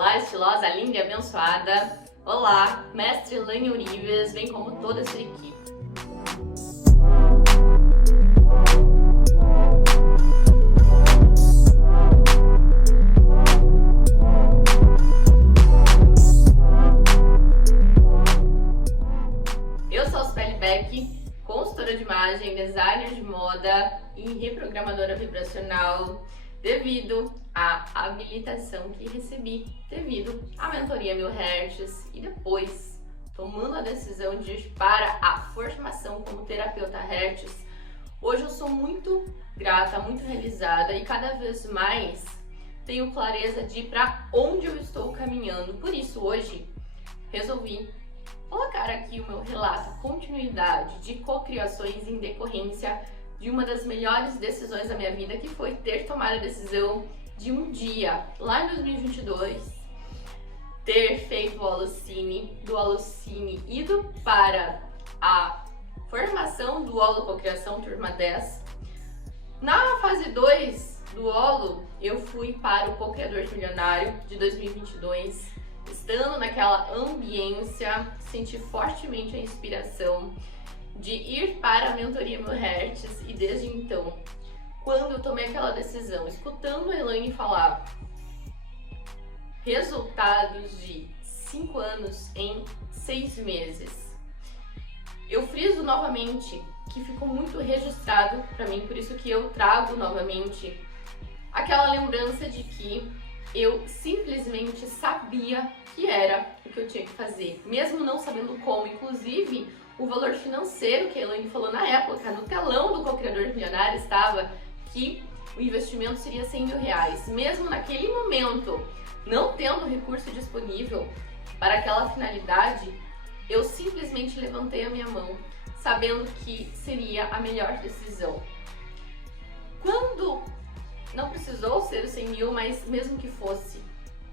Olá, estilosa, linda e abençoada! Olá, mestre Elaine Urives, vem como toda essa equipe. Eu sou a Sueli Beck, consultora de imagem, designer de moda e reprogramadora vibracional, devido à habilitação que recebi devido à mentoria 1000 Hz e depois tomando a decisão de ir para a formação como terapeuta Hertz. Hoje eu sou muito grata, muito realizada e cada vez mais tenho clareza de para onde eu estou caminhando. Por isso hoje resolvi colocar aqui o meu relato, a continuidade de cocriações em decorrência de uma das melhores decisões da minha vida, que foi ter tomado a decisão de um dia, lá em 2022, ter feito o Holocine, do Holocine ido para a formação do Holo Cocriação Turma 10. Na fase 2 do Holo, eu fui para o Co-Criador Milionário de 2022, estando naquela ambiência, senti fortemente a inspiração de ir para a mentoria 1000 Hz e desde então, quando eu tomei aquela decisão, escutando a Elaine falar resultados de 5 anos em 6 meses, eu friso novamente que ficou muito registrado para mim, por isso que eu trago novamente aquela lembrança de que eu simplesmente sabia que era o que eu tinha que fazer, mesmo não sabendo como. Inclusive, o valor financeiro que a Elaine falou na época, no telão do Co-Criador Milionário, estava que o investimento seria 100 mil reais. Mesmo naquele momento, não tendo recurso disponível para aquela finalidade, eu simplesmente levantei a minha mão, sabendo que seria a melhor decisão. Quando não precisou ser os 100 mil, mas mesmo que fosse,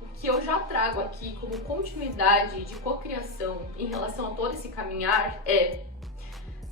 o que eu já trago aqui como continuidade de cocriação em relação a todo esse caminhar é: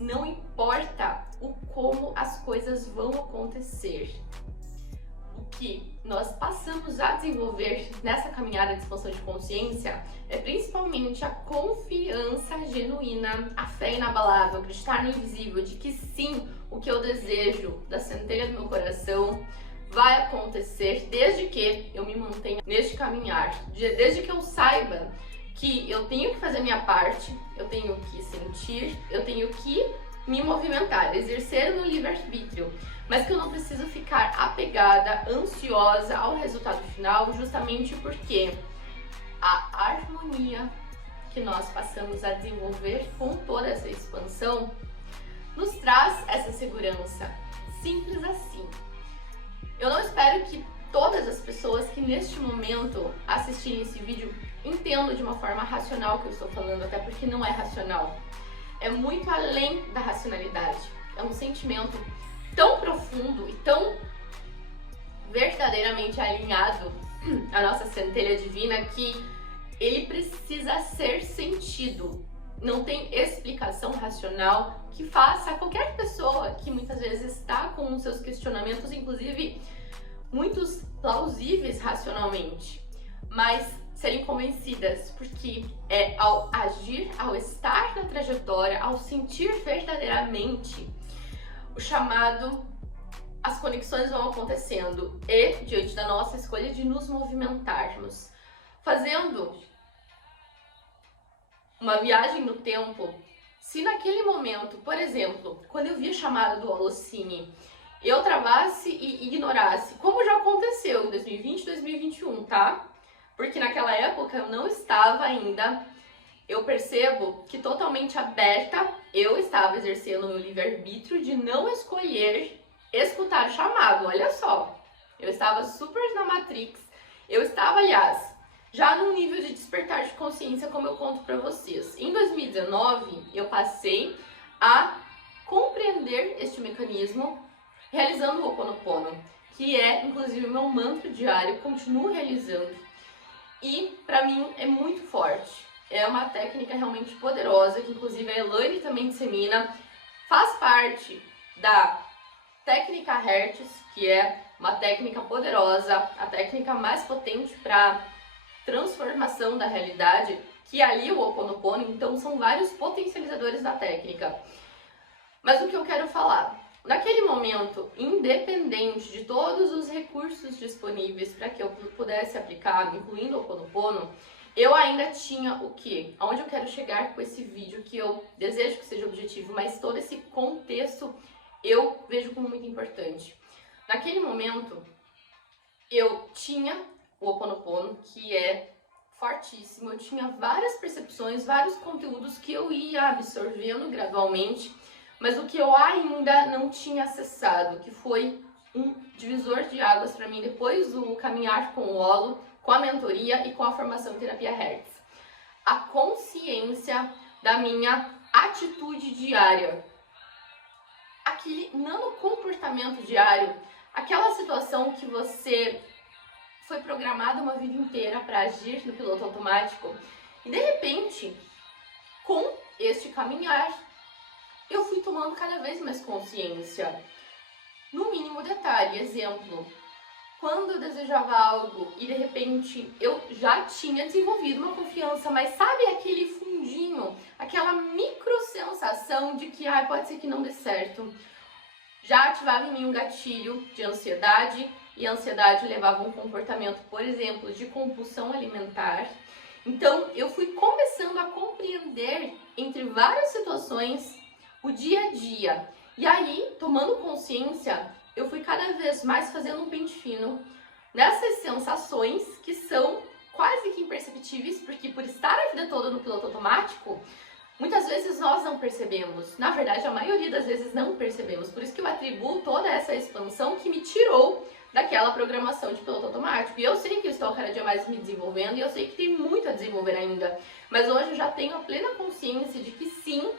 não importa o como as coisas vão acontecer, o que nós passamos a desenvolver nessa caminhada de expansão de consciência é principalmente a confiança genuína, a fé inabalável, acreditar no invisível, de que sim, o que eu desejo da centelha do meu coração vai acontecer, desde que eu me mantenha neste caminhar, desde que eu saiba que eu tenho que fazer a minha parte, eu tenho que sentir, eu tenho que me movimentar, exercer o meu livre-arbítrio, mas que eu não preciso ficar apegada, ansiosa ao resultado final, justamente porque a harmonia que nós passamos a desenvolver com toda essa expansão nos traz essa segurança. Simples assim. Eu não espero que todas as pessoas que neste momento assistirem esse vídeo entendam de uma forma racional o que eu estou falando, até porque não é racional. É muito além da racionalidade. É um sentimento tão profundo e tão verdadeiramente alinhado à nossa centelha divina que ele precisa ser sentido. Não tem explicação racional que faça a qualquer pessoa que muitas vezes está com os seus questionamentos, inclusive muitos plausíveis racionalmente, mas serem convencidas, porque é ao agir, ao estar na trajetória, ao sentir verdadeiramente o chamado, as conexões vão acontecendo e diante da nossa escolha de nos movimentarmos, fazendo uma viagem no tempo. Se naquele momento, por exemplo, quando eu vi a chamada do Holocine, eu travasse e ignorasse, como já aconteceu em 2020 e 2021, tá? Porque naquela época eu não estava ainda, eu percebo que totalmente aberta, eu estava exercendo o meu livre-arbítrio de não escolher escutar o chamado. Olha só, eu estava super na Matrix, eu estava, aliás, já num nível de despertar de consciência, como eu conto pra vocês. Em 2019, eu passei a compreender este mecanismo realizando o Ho'oponopono, que é, inclusive, meu mantra diário, continuo realizando. E, pra mim, é muito forte. É uma técnica realmente poderosa, que, inclusive, a Elaine também dissemina. Faz parte da técnica Hertz, que é uma técnica poderosa, a técnica mais potente para transformação da realidade, que ali o Ho Oponopono, então são vários potencializadores da técnica. Mas o que eu quero falar? Naquele momento, independente de todos os recursos disponíveis para que eu pudesse aplicar, incluindo o Ho Oponopono, eu ainda tinha o quê? Aonde eu quero chegar com esse vídeo, que eu desejo que seja objetivo, mas todo esse contexto eu vejo como muito importante. Naquele momento, eu tinha o Ho Oponopono, que é fortíssimo, eu tinha várias percepções, vários conteúdos que eu ia absorvendo gradualmente, mas o que eu ainda não tinha acessado, que foi um divisor de águas para mim depois do caminhar com o holo, com a mentoria e com a formação em terapia Hertz. A consciência da minha atitude diária. Aquele comportamento diário, aquela situação que você foi programado uma vida inteira para agir no piloto automático e de repente, com este caminhar, eu fui tomando cada vez mais consciência. No mínimo detalhe, exemplo, quando eu desejava algo e de repente eu já tinha desenvolvido uma confiança, mas sabe aquele fundinho, aquela micro sensação de que pode ser que não dê certo, já ativava em mim um gatilho de ansiedade, e a ansiedade levava a um comportamento, por exemplo, de compulsão alimentar. Então eu fui começando a compreender entre várias situações o dia a dia. E aí, tomando consciência, eu fui cada vez mais fazendo um pente fino nessas sensações que são quase que imperceptíveis, porque por estar a vida toda no piloto automático, muitas vezes nós não percebemos. Na verdade, a maioria das vezes não percebemos. Por isso que eu atribuo toda essa expansão que me tirou daquela programação de piloto automático. E eu sei que eu estou cada dia mais me desenvolvendo e eu sei que tem muito a desenvolver ainda. Mas hoje eu já tenho a plena consciência de que sim,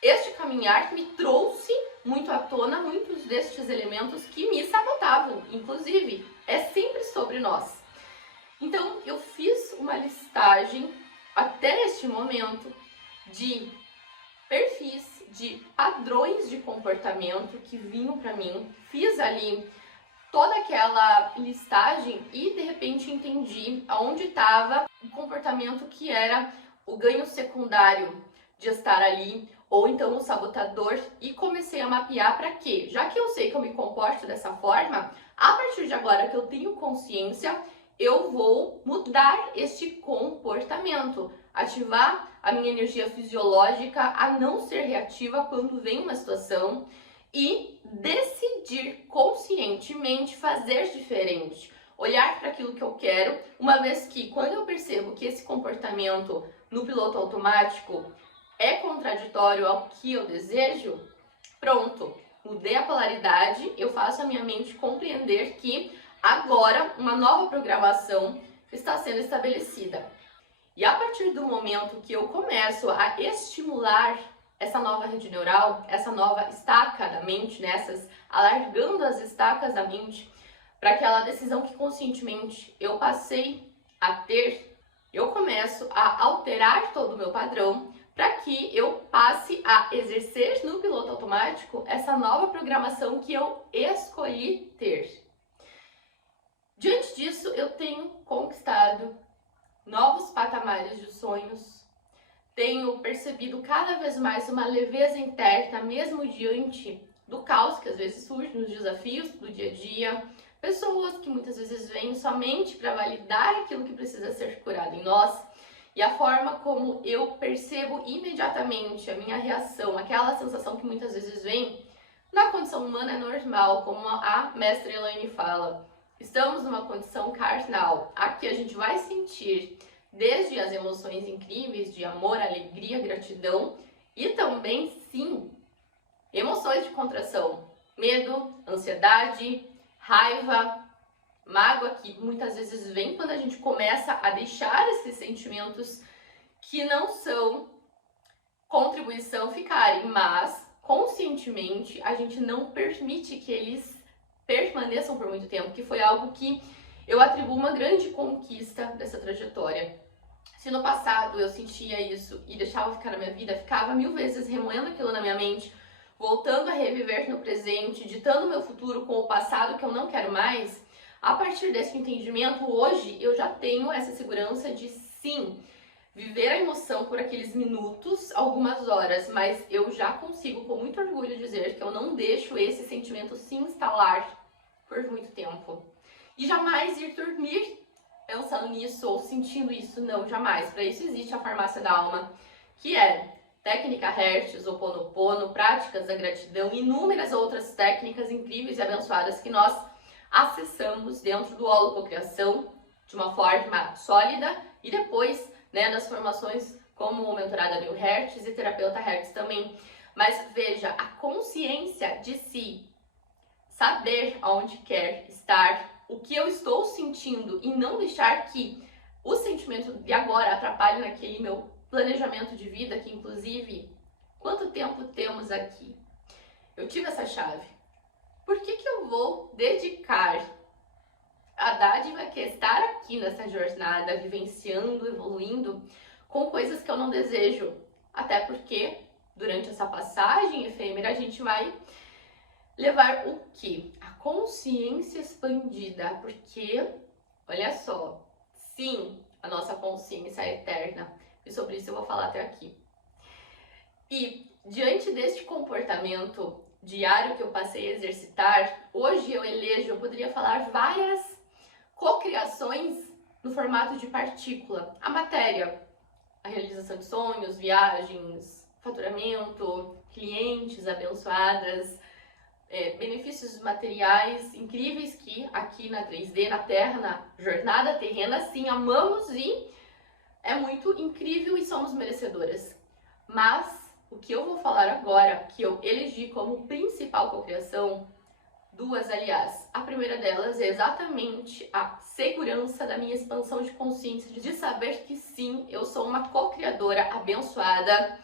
este caminhar me trouxe muito à tona muitos destes elementos que me sabotavam. Inclusive, é sempre sobre nós. Então, eu fiz uma listagem até este momento de perfis, de padrões de comportamento que vinham para mim. Fiz ali toda aquela listagem e de repente entendi aonde estava o comportamento que era o ganho secundário de estar ali, ou então o sabotador, e comecei a mapear para quê? Já que eu sei que eu me comporto dessa forma, a partir de agora que eu tenho consciência, eu vou mudar este comportamento, ativar a minha energia fisiológica a não ser reativa quando vem uma situação e decidir conscientemente fazer diferente, olhar para aquilo que eu quero, uma vez que quando eu percebo que esse comportamento no piloto automático é contraditório ao que eu desejo, pronto, mudei a polaridade, eu faço a minha mente compreender que agora uma nova programação está sendo estabelecida. E a partir do momento que eu começo a estimular essa nova rede neural, essa nova estaca da mente, alargando as estacas da mente, para aquela decisão que conscientemente eu passei a ter, eu começo a alterar todo o meu padrão, para que eu passe a exercer no piloto automático essa nova programação que eu escolhi ter. Diante disso, eu tenho conquistado novos patamares de sonhos, tenho percebido cada vez mais uma leveza interna, mesmo diante do caos que às vezes surge nos desafios do dia a dia, pessoas que muitas vezes vêm somente para validar aquilo que precisa ser curado em nós. E a forma como eu percebo imediatamente a minha reação, aquela sensação que muitas vezes vem, na condição humana é normal, como a mestra Elaine fala. Estamos numa condição carnal, aqui a gente vai sentir desde as emoções incríveis de amor, alegria, gratidão e também, sim, emoções de contração, medo, ansiedade, raiva, mágoa, que muitas vezes vem quando a gente começa a deixar esses sentimentos que não são contribuição ficarem, mas conscientemente a gente não permite que eles permaneçam por muito tempo, que foi algo que eu atribuo uma grande conquista dessa trajetória. Se no passado eu sentia isso e deixava ficar na minha vida, ficava 1000 vezes remoendo aquilo na minha mente, voltando a reviver no presente, ditando meu futuro com o passado que eu não quero mais, A partir desse entendimento, hoje eu já tenho essa segurança de sim, viver a emoção por aqueles minutos, algumas horas, mas eu já consigo com muito orgulho dizer que eu não deixo esse sentimento se instalar por muito tempo. E jamais ir dormir pensando nisso ou sentindo isso, não, jamais. Para isso existe a farmácia da alma, que é técnica Hertz, Ho'oponopono, práticas da gratidão, inúmeras outras técnicas incríveis e abençoadas que nós acessamos dentro do holococriação de uma forma sólida e depois, nas formações como mentorada 1000 Hertz e terapeuta Hertz também. Mas veja, a consciência de si, saber aonde quer estar, o que eu estou sentindo e não deixar que o sentimento de agora atrapalhe naquele meu planejamento de vida, que inclusive, quanto tempo temos aqui? Eu tive essa chave. Por que eu vou dedicar a dádiva que é estar aqui nessa jornada, vivenciando, evoluindo, com coisas que eu não desejo? Até porque, durante essa passagem efêmera, a gente vai levar o quê? A consciência expandida, porque, olha só, sim, a nossa consciência é eterna, e sobre isso eu vou falar até aqui. E, diante deste comportamento diário que eu passei a exercitar, hoje eu poderia falar várias cocriações no formato de partícula. A matéria, a realização de sonhos, viagens, faturamento, clientes abençoadas, benefícios materiais incríveis que aqui na 3D, na Terra, na jornada terrena, sim, amamos e é muito incrível e somos merecedoras. Mas o que eu vou falar agora, que eu elegi como principal cocriação, duas, aliás. A primeira delas é exatamente a segurança da minha expansão de consciência, de saber que sim, eu sou uma co-criadora abençoada,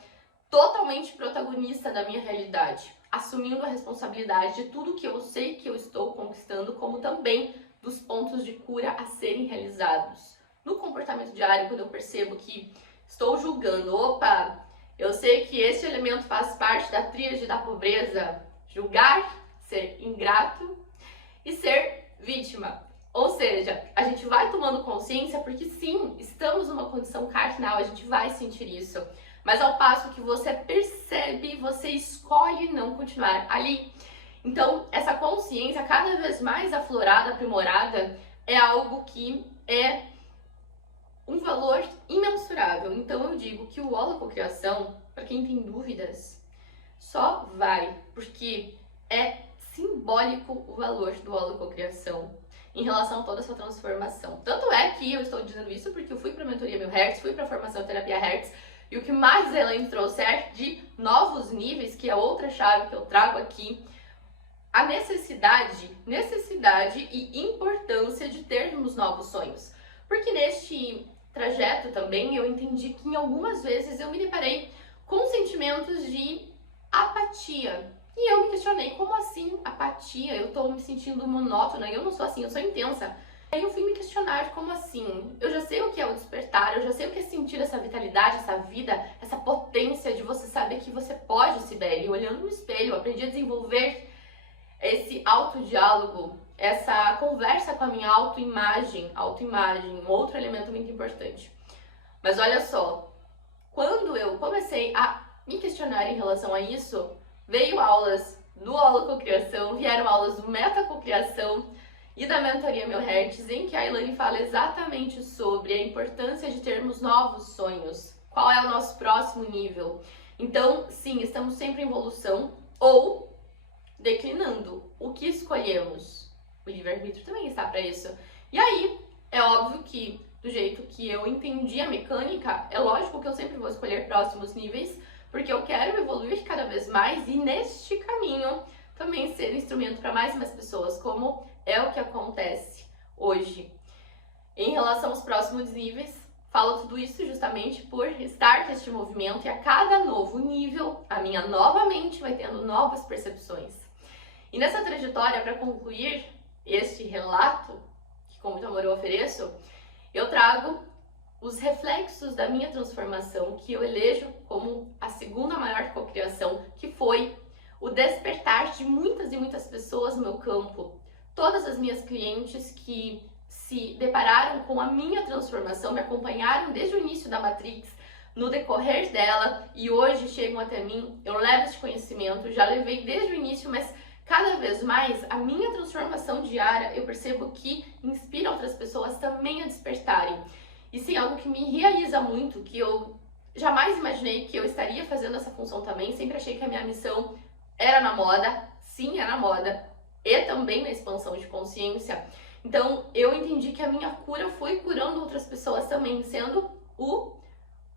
totalmente protagonista da minha realidade, assumindo a responsabilidade de tudo que eu sei que eu estou conquistando, como também dos pontos de cura a serem realizados. No comportamento diário, quando eu percebo que estou julgando, opa, eu sei que esse elemento faz parte da tríade da pobreza, julgar, ser ingrato e ser vítima. Ou seja, a gente vai tomando consciência porque sim, estamos numa condição carnal, a gente vai sentir isso. Mas ao passo que você percebe, você escolhe não continuar ali. Então, essa consciência cada vez mais aflorada, aprimorada, é algo que é um valor imensurável. Então eu digo que o holococriação, para quem tem dúvidas, só vai, porque é simbólico o valor do holococriação em relação a toda essa transformação. Tanto é que eu estou dizendo isso porque eu fui para a mentoria 1000 Hertz, fui para a formação terapia Hertz, e o que mais ela trouxer de novos níveis, que é outra chave que eu trago aqui, a necessidade e importância de termos novos sonhos. Porque neste trajeto também eu entendi que em algumas vezes eu me deparei com sentimentos de apatia. E eu me questionei, como assim apatia? Eu tô me sentindo monótona, eu não sou assim, eu sou intensa. Aí eu fui me questionar, como assim? Eu já sei o que é o despertar, eu já sei o que é sentir essa vitalidade, essa vida, essa potência de você saber que você pode, Cibele. Olhando no espelho, eu aprendi a desenvolver esse autodiálogo, essa conversa com a minha autoimagem, outro elemento muito importante. Mas olha só, quando eu comecei a me questionar em relação a isso, veio aulas do holococriação, vieram aulas do metacocriação e da mentoria 1000 Hertz, em que a Elaine fala exatamente sobre a importância de termos novos sonhos. Qual é o nosso próximo nível? Então, sim, estamos sempre em evolução ou declinando. O que escolhemos? O livre-arbítrio também está para isso. E aí, é óbvio que, do jeito que eu entendi a mecânica, é lógico que eu sempre vou escolher próximos níveis, porque eu quero evoluir cada vez mais e neste caminho também ser instrumento para mais e mais pessoas, como é o que acontece hoje. Em relação aos próximos níveis, falo tudo isso justamente por estar neste movimento e a cada novo nível, a minha nova mente vai tendo novas percepções. E nessa trajetória, para concluir este relato, que com muito amor eu ofereço, eu trago os reflexos da minha transformação, que eu elejo como a segunda maior cocriação, que foi o despertar de muitas e muitas pessoas no meu campo todas as minhas clientes que se depararam com a minha transformação, me acompanharam desde o início da Matrix, no decorrer dela, e hoje chegam até mim. Eu levo esse conhecimento, já levei desde o início, mas cada vez mais a minha transformação diária eu percebo que inspira outras pessoas também a despertarem. Isso é algo que me realiza muito, que eu jamais imaginei que eu estaria fazendo essa função também. Sempre achei que a minha missão era na moda, sim, era na moda, e também na expansão de consciência. Então eu entendi que a minha cura foi curando outras pessoas também, sendo o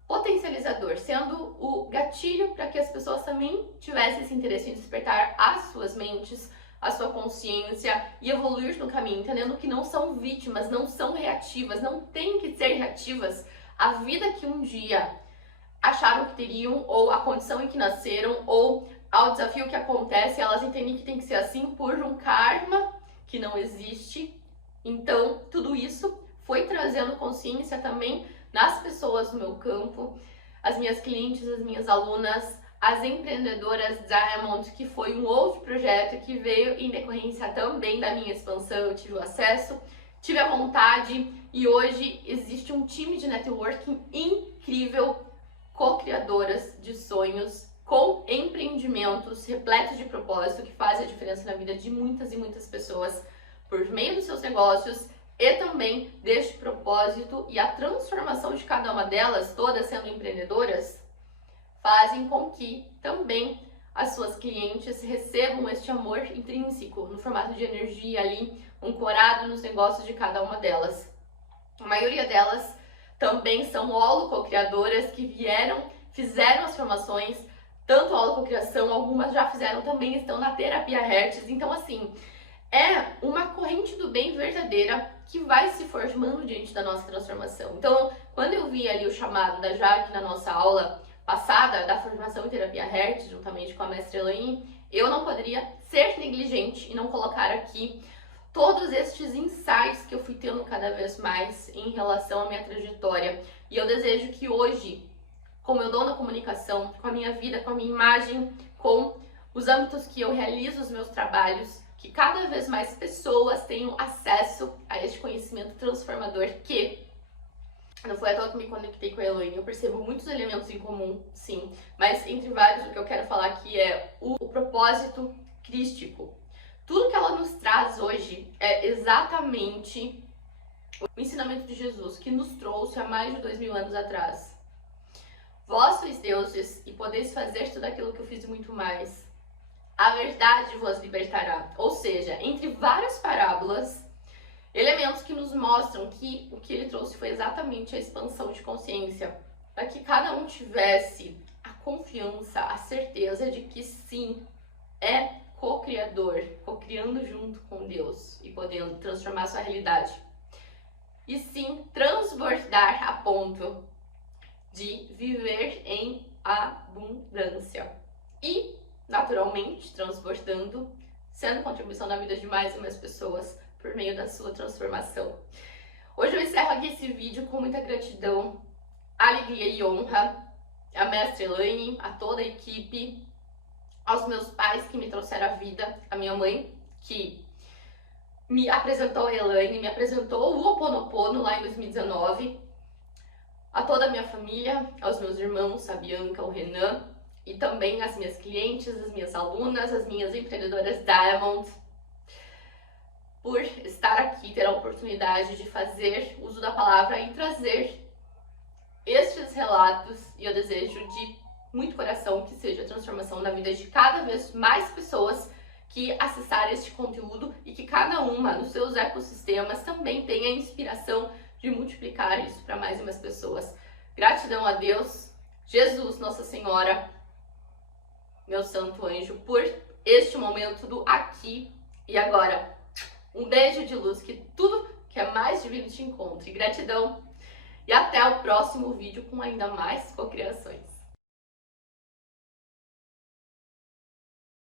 potencializador, sendo o gatilho para que as pessoas também tivessem esse interesse em despertar as suas mentes, a sua consciência e evoluir no caminho, entendendo que não são vítimas, não são reativas, não tem que ser reativas à vida que um dia acharam que teriam, ou a condição em que nasceram, ou ao desafio que acontece. Elas entendem que tem que ser assim por um karma que não existe. Então tudo isso foi trazendo consciência também nas pessoas do meu campo, as minhas clientes, as minhas alunas, as empreendedoras Diamond, que foi um outro projeto que veio em decorrência também da minha expansão. Eu tive o acesso, tive a vontade, e hoje existe um time de networking incrível, co-criadoras de sonhos, com empreendimentos repletos de propósito, que fazem a diferença na vida de muitas e muitas pessoas por meio dos seus negócios, e também deste propósito, e a transformação de cada uma delas, todas sendo empreendedoras, fazem com que também as suas clientes recebam este amor intrínseco, no formato de energia ali, ancorado nos negócios de cada uma delas. A maioria delas também são holococriadoras que fizeram as formações, tanto a holococriação, algumas já fizeram também, estão na terapia Hertz. Então assim, é uma corrente do bem verdadeira que vai se formando diante da nossa transformação. Então, quando eu vi ali o chamado da Jaque na nossa aula passada da formação em terapia Hertz, juntamente com a mestre Elaine, eu não poderia ser negligente e não colocar aqui todos estes insights que eu fui tendo cada vez mais em relação à minha trajetória. E eu desejo que hoje, como eu dou na comunicação, com a minha vida, com a minha imagem, com os âmbitos que eu realizo os meus trabalhos, que cada vez mais pessoas tenham acesso a este conhecimento transformador, que não foi à toa que me conectei com a Elaine. Eu percebo muitos elementos em comum, sim, mas entre vários o que eu quero falar aqui é o propósito crístico. Tudo que ela nos traz hoje é exatamente o ensinamento de Jesus, que nos trouxe há mais de 2000 anos atrás. Vós sois deuses e podeis fazer tudo aquilo que eu fiz e muito mais. A verdade vos libertará. Ou seja, entre várias parábolas, elementos que nos mostram que o que ele trouxe foi exatamente a expansão de consciência, para que cada um tivesse a confiança, a certeza de que sim, é co-criador, co-criando junto com Deus e podendo transformar sua realidade. E sim, transbordar a ponto de viver em abundância. E naturalmente, transbordando, sendo contribuição na vida de mais e mais pessoas por meio da sua transformação. Hoje eu encerro aqui esse vídeo com muita gratidão, alegria e honra à mestre Elaine, a toda a equipe, aos meus pais que me trouxeram a vida, a minha mãe que me apresentou a Elaine, me apresentou o Ho Oponopono lá em 2019, a toda a minha família, aos meus irmãos, a Bianca, o Renan, e também as minhas clientes, as minhas alunas, as minhas empreendedoras Diamond, por estar aqui, ter a oportunidade de fazer uso da palavra e trazer estes relatos. E eu desejo de muito coração que seja a transformação na vida de cada vez mais pessoas que acessarem este conteúdo, e que cada uma nos seus ecossistemas também tenha a inspiração de multiplicar isso para mais e mais pessoas. Gratidão a Deus, Jesus, Nossa Senhora, meu santo anjo, por este momento do aqui e agora. Um beijo de luz, que tudo que é mais divino te encontre. Gratidão e até o próximo vídeo com ainda mais cocriações.